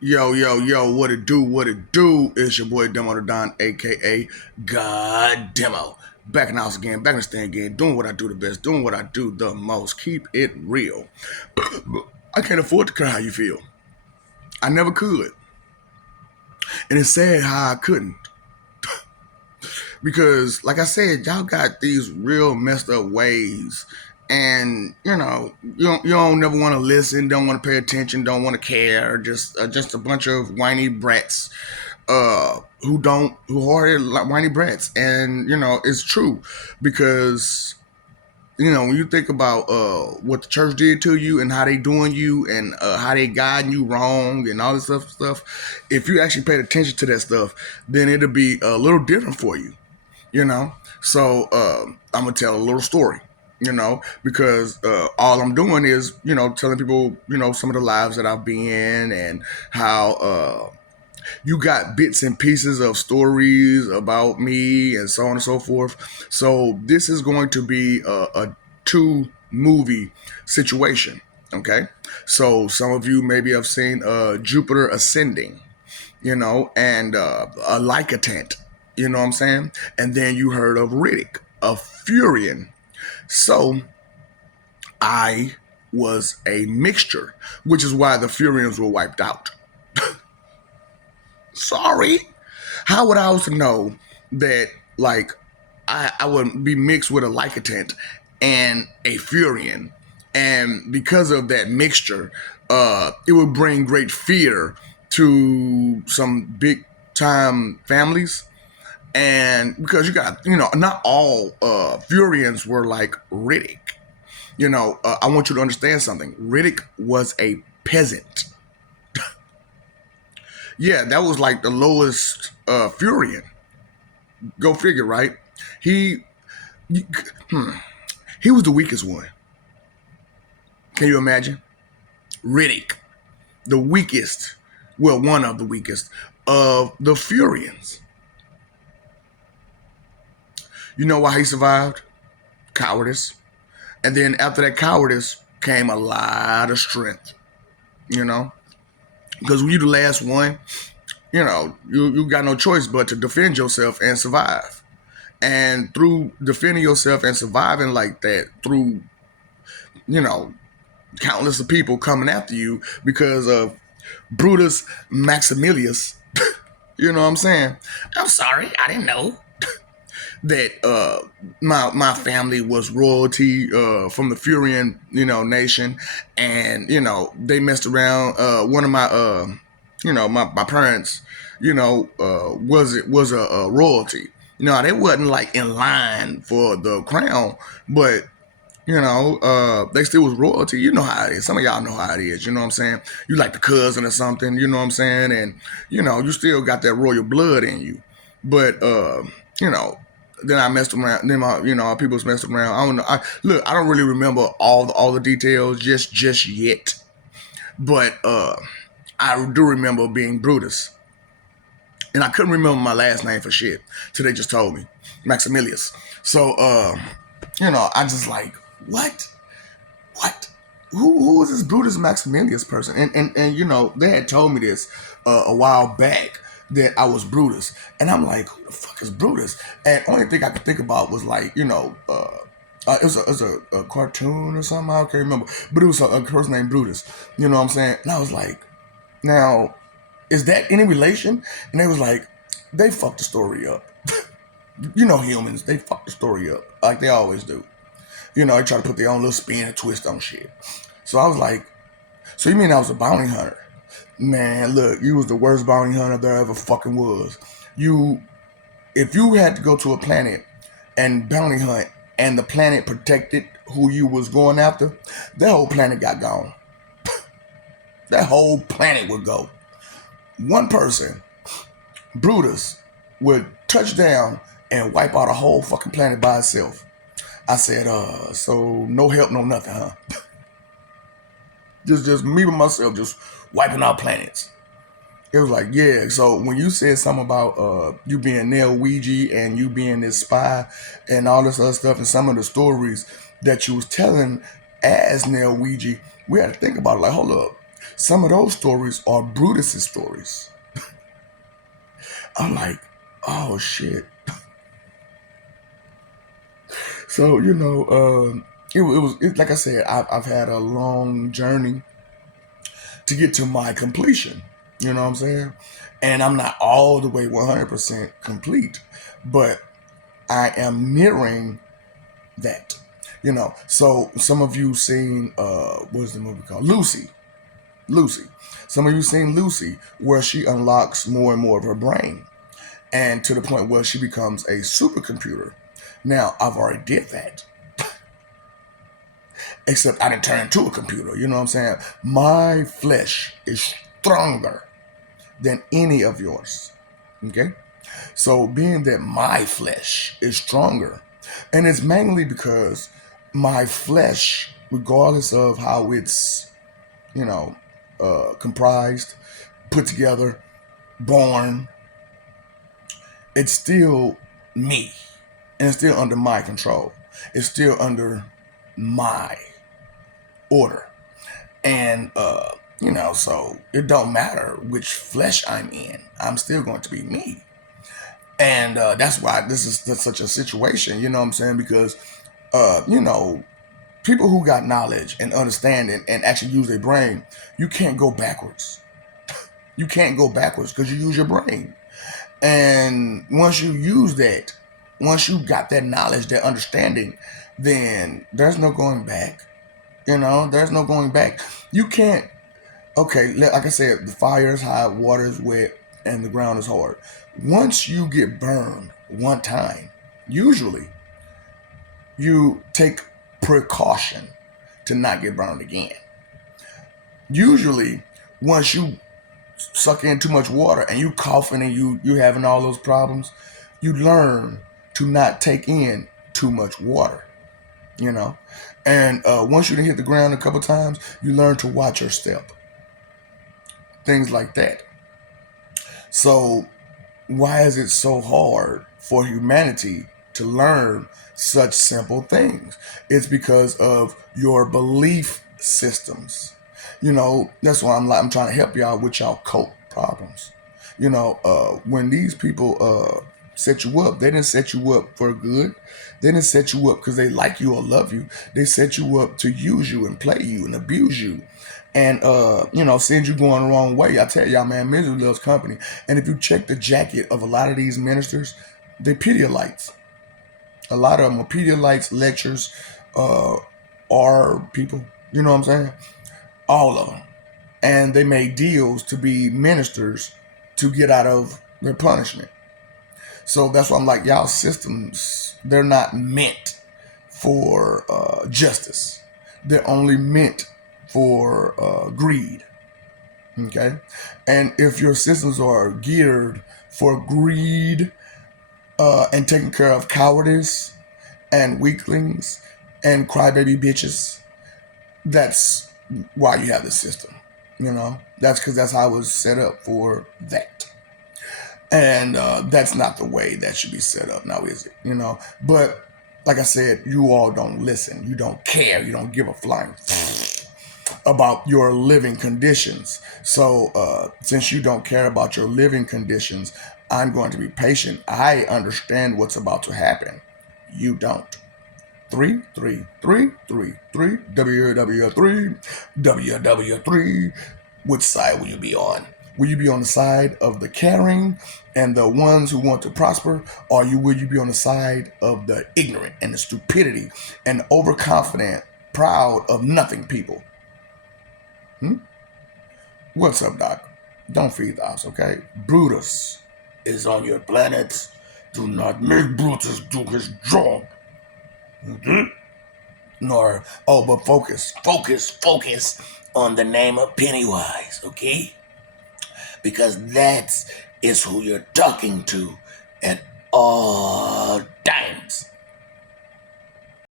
Yo, yo, yo, what it do, what it do? It's your boy Demo the Don, aka God Demo. Back in the house again, back in the stand again, doing what I do the best, doing what I do the most. Keep it real. I can't afford to care how you feel. I never could. And it's sad how I couldn't. Because, like I said, y'all got these real messed up ways. And you don't never want to listen, don't want to pay attention, don't want to care. Just a bunch of whiny brats who are like whiny brats. And it's true because when you think about what the church did to you and how they doing you and how they guiding you wrong and all this stuff, if you actually paid attention to that stuff, then it'll be a little different for you. you know. So I'm gonna tell a little story, because all I'm doing is, telling people, some of the lives that I've been in and how you got bits and pieces of stories about me and so on and so forth. So this is going to be a two movie situation. Okay, so some of you maybe have seen Jupiter Ascending, and a Lycatent, you know what I'm saying? And then you heard of Riddick, a Furian. So I was a mixture, which is why the Furians were wiped out. Sorry. How would I also know that, like, I would be mixed with a Lycatent and a Furian? And because of that mixture, it would bring great fear to some big time families. And because you got, not all Furians were like Riddick. I want you to understand something. Riddick was a peasant. Yeah, that was like the lowest Furian. Go figure, right? He hmm, he was the weakest one. Can you imagine? Riddick, the weakest, well, one of the weakest of the Furians. You know why he survived? Cowardice. And then after that cowardice came a lot of strength, you know? Because when you're the last one, you got no choice but to defend yourself and survive. And through defending yourself and surviving like that, through, you know, countless of people coming after you because of Brutus Maximilius, you know what I'm saying? I'm sorry, I didn't know that my family was royalty from the Furian, nation, and they messed around. One of my my parents, was a royalty. They wasn't like in line for the crown, but they still was royalty. You know how it is. Some of y'all know how it is. You know what I'm saying? You like the cousin or something. You know what I'm saying? And you still got that royal blood in you. But you know, then I messed around. Then our people's messed around. I don't know. I don't really remember all the details just yet. But I do remember being Brutus, and I couldn't remember my last name for shit till they just told me Maximilius. So I just like what what. Who is this Brutus Maximilius person? And they had told me this a while back that I was Brutus, and I'm like, who the fuck is Brutus? And only thing I could think about was like, it was a cartoon or something. I can't remember, but it was a person named Brutus. You know what I'm saying? And I was like, now, is that any relation? And they was like, they fucked the story up. Humans, they fuck the story up like they always do. They try to put their own little spin and twist on shit. So I was like, so you mean I was a bounty hunter? Man, look, you was the worst bounty hunter there ever fucking was. If you had to go to a planet and bounty hunt and the planet protected who you was going after, that whole planet got gone. That whole planet would go. One person, Brutus, would touch down and wipe out a whole fucking planet by itself. I said, so no help, no nothing, huh? just me and myself, just wiping out planets. It was like, yeah. So when you said something about you being Nell Ouija and you being this spy and all this other stuff, and some of the stories that you was telling as Nell Ouija, we had to think about it. Like, hold up. Some of those stories are Brutus's stories. I'm like, oh shit. So like I said, I've had a long journey to get to my completion. You know what I'm saying? And I'm not all the way 100% complete, but I am nearing that. So some of you seen what's the movie called? Lucy. Some of you seen Lucy, where she unlocks more and more of her brain, and to the point where she becomes a supercomputer. Now I've already did that, except I didn't turn into a computer. You know what I'm saying? My flesh is stronger than any of yours. Okay? So being that my flesh is stronger, and it's mainly because my flesh, regardless of how it's, you know, comprised, put together, born, it's still me. And it's still under my control. It's still under my order. And so it don't matter which flesh I'm in. I'm still going to be me. And that's why that's such a situation, you know what I'm saying? Because uh, you know, people who got knowledge and understanding and actually use their brain, you can't go backwards. You can't go backwards because you use your brain. And once you use that, once you got that knowledge, that understanding, then there's no going back. There's no going back. You can't. Okay, like I said, the fire is hot, water is wet, and the ground is hard. Once you get burned one time, usually you take precaution to not get burned again. Usually, once you suck in too much water and you coughing and you having all those problems, you learn to not take in too much water. You know, and once you hit the ground a couple times, you learn to watch your step. Things like that. So why is it so hard for humanity to learn such simple things? It's because of your belief systems. That's why I'm trying to help y'all with y'all cult problems. When these people set you up, they didn't set you up for good. They didn't set you up because they like you or love you. They set you up to use you and play you and abuse you. And send you going the wrong way. I tell y'all, man, misery loves company. And if you check the jacket of a lot of these ministers, they Pedialites. A lot of them are Pedialites, lectures, are people. You know what I'm saying? All of them. And they made deals to be ministers to get out of their punishment. So that's why I'm like, y'all systems, they're not meant for justice. They're only meant for greed. Okay? And if your systems are geared for greed and taking care of cowardice and weaklings and crybaby bitches, that's why you have the system. That's because that's how it was set up for that. And that's not the way that should be set up now, is it? But like I said, you all don't listen. You don't care. You don't give a flying about your living conditions. So since you don't care about your living conditions, I'm going to be patient. I understand what's about to happen. You don't. 3 WW3 WW3. Which side will you be on? Will you be on the side of the caring and the ones who want to prosper, or will you be on the side of the ignorant and the stupidity and overconfident, proud of nothing people? What's up, Doc? Don't feed the ops, okay? Brutus is on your planet. Do not make Brutus do his job. But focus on the name of Pennywise, okay? Because that is who you're talking to at all times.